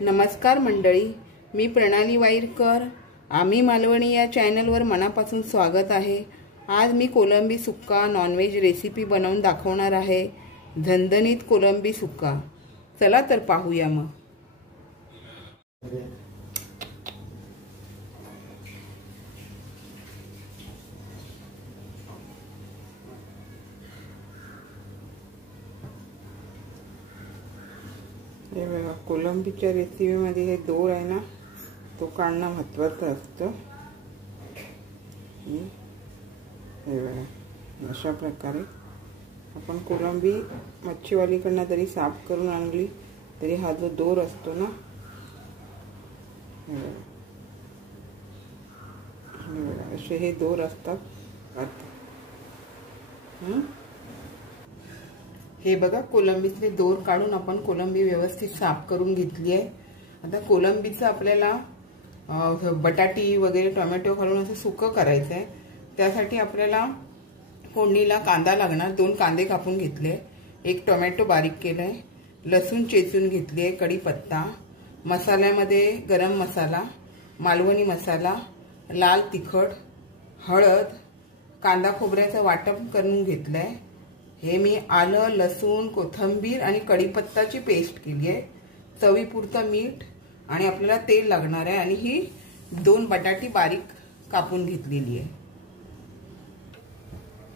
नमस्कार मंडळी, मी प्रणाली वाईरकर. आम्ही मालवणी या चॅनलवर मनापासून स्वागत आहे. आज मी कोलंबी सुक्का नॉनव्हेज रेसिपी बनवून दाखवणार आहे. झणझणीत कोलंबी सुक्का. चला तर पाहूया मग. हे बघा, कोलंबीच्या रेसिपीमध्ये हे दोर आहे ना, तो काढणं महत्त्वाचं असतं. हे बघा, अशा प्रकारे आपण कोलंबी मच्छीवालीकडनं जरी साफ करून आणली तरी हा जो दोर असतो ना, हे बघा असे हे दोर असतात. हे बघा, कोलंबीचे दोर काढून आपण कोलंबी व्यवस्थित साफ करून घेतली आहे. आता कोलंबीचं आपल्याला बटाटी वगैरे टोमॅटो घालून असं सुकं करायचं आहे. त्यासाठी आपल्याला फोडणीला कांदा लागणार. 2 कांदे कापून घेतले, 1 टोमॅटो बारीक केलाय, लसूण चेचून घेतली, कढीपत्ता, मसाल्यामध्ये गरम मसाला, मालवणी मसाला, लाल तिखट, हळद, कांदा खोबऱ्याचं वाटप करून घेतलंय. हे मी आलं, लसूण, कोथिंबीर आणि कढीपत्ताची पेस्ट केली आहे. चवीपुरतं मीठ आणि आपल्याला तेल लागणार आहे. आणि ही 2 बटाटी बारीक कापून घेतलेली आहे.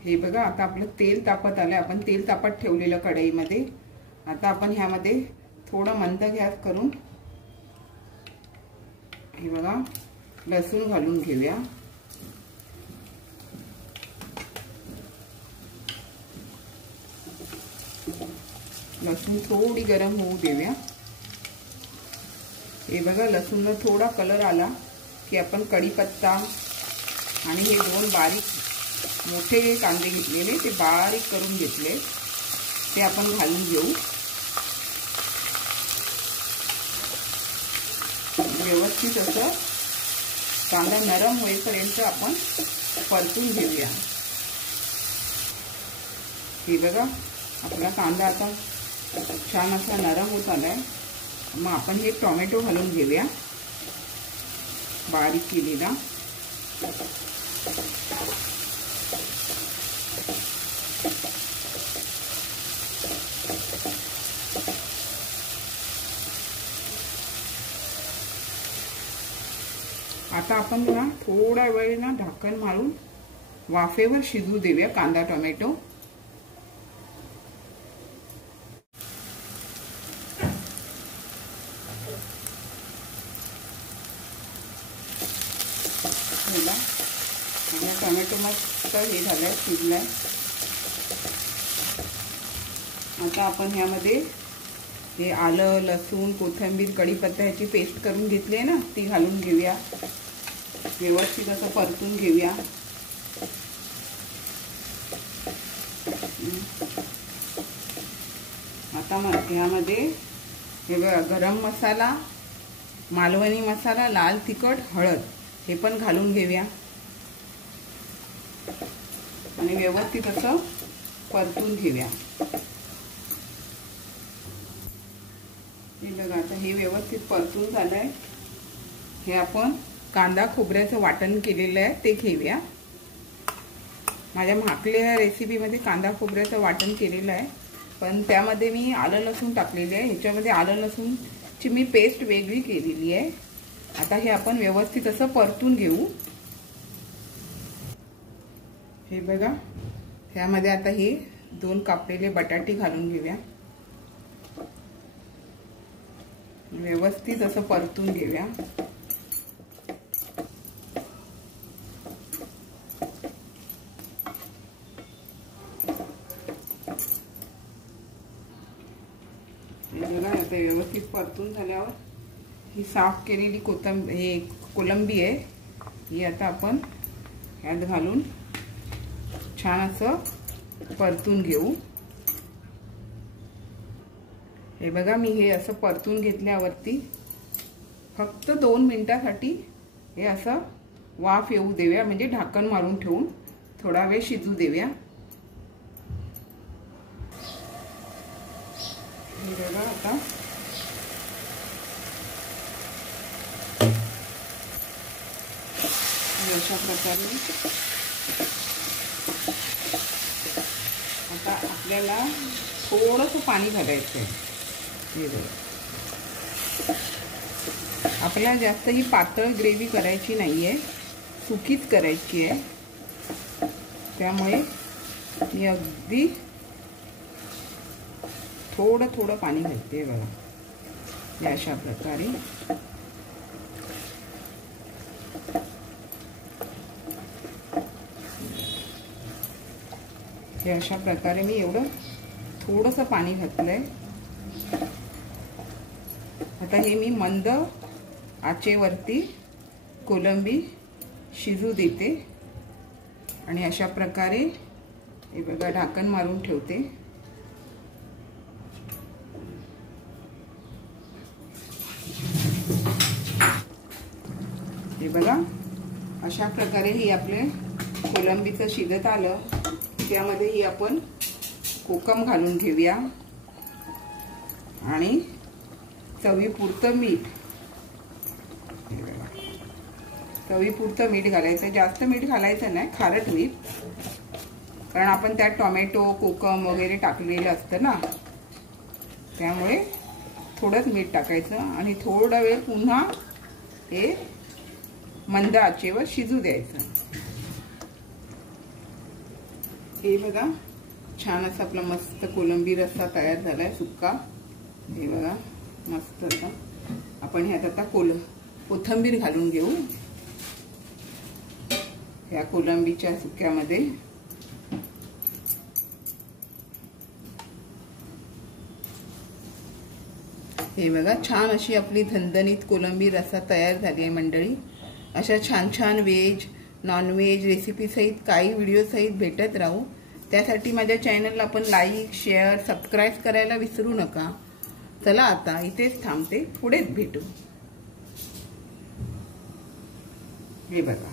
हे बघा, आता आपलं तेल तापत आलंय. आपण तेल तापत ठेवलेलं कढईमध्ये. आता आपण ह्यामध्ये थोडं मंद गॅस करून हे बघा लसूण घालून घेऊया. लसूण थोडी गरम होऊ देऊया. हे बघा, लसूणला थोडा कलर आला की आपण कढीपत्ता आणि हे 2 बारीक मोठे कांदे घेतलेले ते बारीक करून घेतले ते आपण घालून घेऊ. व्यवस्थित असं कांदा नरम होईपर्यंत आपण परतून घेऊया. हे बघा, आपला कांदा आता छान असा नरम होत आलाय. मग आपण हे टोमॅटो घालून घेऊया बारीक केलेला. आता आपण ना थोडा वेळ ना झाकण मारून वाफेवर शिजू देऊया कांदा टोमॅटो. टोमॅटो मस्त हे झालंय, शिजलाय. आता आपण ह्यामध्ये हे आलं, लसूण, कोथिंबीर, कढीपत्ता ह्याची पेस्ट करून घेतली आहे ना, ती घालून घेऊया. व्यवस्थित असं परतून घेऊया. आता ह्यामध्ये हे गरम मसाला, मालवणी मसाला, लाल तिखट, हळद हे पण घालून घेऊया आणि व्यवस्थित असं परतून घेऊया. हे बघा, आता हे व्यवस्थित परतून झालंय. हे आपण कांदा खोबऱ्याचं वाटण केलेलं आहे ते घेऊया. माझ्या मागल्या रेसिपीमध्ये कांदा खोबऱ्याचं वाटण केलेलं आहे, पण त्यामध्ये मी आलं लसूण टाकलेले आहे. ह्याच्यामध्ये आलं लसूणची मी पेस्ट वेगळी केलेली आहे. आता हे आपण व्यवस्थित असं परतून घेऊ. हे बघा, ह्यामध्ये आता हे 2 कापलेले बटाटे घालून घेऊया. व्यवस्थित असं परतून घेऊया. बघा, आता व्यवस्थित परतून झाल्यावर ही साफ केलेली कोलंबी आहे, ही आता आपण ह्यात घालून छान असं परतून घेऊ. हे बघा, मी हे असं परतून घेतल्यावरती फक्त 2 मिनिटासाठी हे असं वाफ येऊ देऊया. म्हणजे ढाकण मारून ठेवून थोडा वेळ शिजू देऊया. हे बघा, आता अशा प्रकारे आता आपल्याला थोडंसं पाणी घालायचं आहे. हे बघा, आपल्याला जास्त ही पातळ ग्रेव्ही करायची नाही आहे, सुकीच करायची आहे. त्यामुळे मी अगदी थोडं थोडं पाणी घालते बघा. या अशा प्रकारे हे अशा प्रकारे मी एवढं थोडंसं पाणी घातलंय. आता हे मी मंद आचेवरती कोलंबी शिजू देते आणि अशा प्रकारे हे बघा ढाकण मारून ठेवते. हे बघा अशा प्रकारे ही आपले कोलंबीचं शिजत आलं. त्यामध्ये ही आपण कोकम घालून घेऊया आणि चवीपुरतं मीठ. चवीपुरतं मीठ घालायचं, जास्त मीठ घालायचं नाही, खारट होईल, कारण आपण त्यात टोमॅटो कोकम वगैरे टाकलेलं असतं ना, त्यामुळे थोडंच मीठ टाकायचं आणि थोडा वेळ पुन्हा हे मंद आचेवर शिजू द्यायचं. हे बघा छान असा आपला मस्त कोलंबी रस्सा तयार झालाय सुक्का. हे बघा मस्त असा. आपण ह्यात आता कोथिंबीर घालून घेऊ या कोलंबीच्या सुक्यामध्ये. हे बघा छान अशी आपली झणझणीत कोलंबी रस्सा तयार झाली आहे मंडळी. अशा छान छान व्हेज नॉनव्हेज रेसिपी सहित काही व्हिडिओ सहित भेटत राहू. त्यासाठी माझ्या चॅनलला आपण लाईक शेअर सबस्क्राईब करायला विसरू नका. चला आता इथेच थांबते, पुढेच भेटू. हे बघा